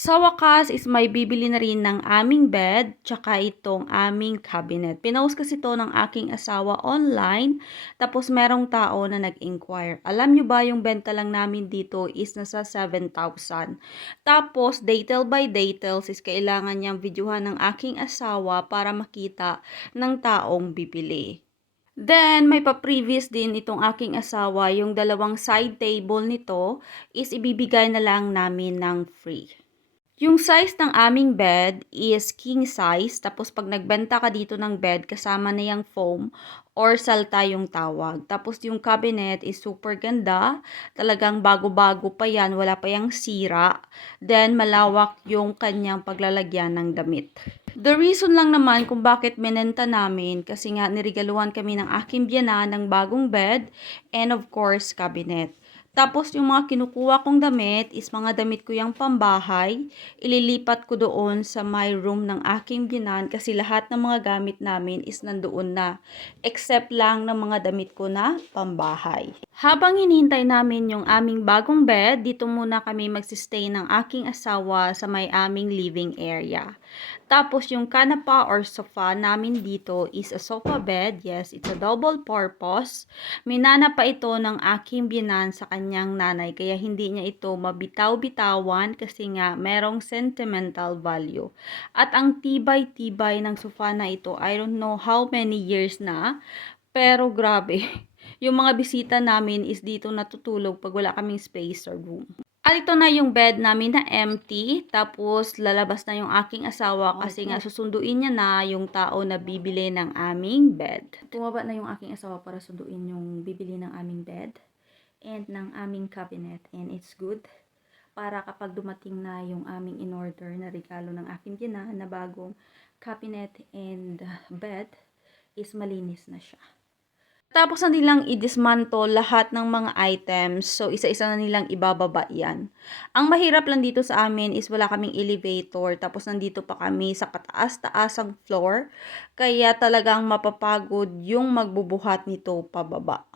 Sa wakas is may bibili na rin ng aming bed, tsaka itong aming cabinet. Pinost kasi ito ng aking asawa online, tapos merong tao na nag-inquire. Alam nyo ba yung benta lang namin dito is nasa 7,000. Tapos detail by details is kailangan niyang videohan ng aking asawa para makita ng taong bibili. Then, may pa-previous din itong aking asawa, yung dalawang side table nito is ibibigay na lang namin ng free. Yung size ng aming bed is king size, tapos pag nagbenta ka dito ng bed, kasama na yung foam or salta yung tawag. Tapos yung cabinet is super ganda, talagang bago-bago pa yan, wala pa yung sira. Then malawak yung kanyang paglalagyan ng damit. The reason lang naman kung bakit binenta namin, kasi nga niregaluhan kami ng aking biyanan ng bagong bed and of course cabinet. Tapos yung mga kinukuha kong damit is mga damit ko yung pambahay. Ililipat ko doon sa my room ng aking biyanan kasi lahat ng mga gamit namin is nandoon na. Except lang ng mga damit ko na pambahay. Habang hinihintay namin yung aming bagong bed, dito muna kami magsistay ng aking asawa sa may aming living area. Tapos yung kanapa or sofa namin dito is a sofa bed. Yes, it's a double purpose. Minana pa ito ng aking biyanan sa kanyang nanay kaya hindi niya ito mabitaw-bitawan kasi nga merong sentimental value. At ang tibay-tibay ng sofa na ito, I don't know how many years na, pero grabe. Yung mga bisita namin is dito natutulog pag wala kaming space or room. At ito na yung bed namin na empty. Tapos lalabas na yung aking asawa kasi nga susunduin niya na yung tao na bibili ng aming bed. Tumaba na yung aking asawa para sunduin yung bibili ng aming bed and ng aming cabinet. And it's good para kapag dumating na yung aming in-order na regalo ng aking biyanan na bagong cabinet and bed is malinis na siya. Tapos na nilang i-dismantle lahat ng mga items. So, isa-isa na nilang ibababa yan. Ang mahirap lang dito sa amin is wala kaming elevator. Tapos nandito pa kami sa kataas-taasang floor. Kaya talagang mapapagod yung magbubuhat nito pababa.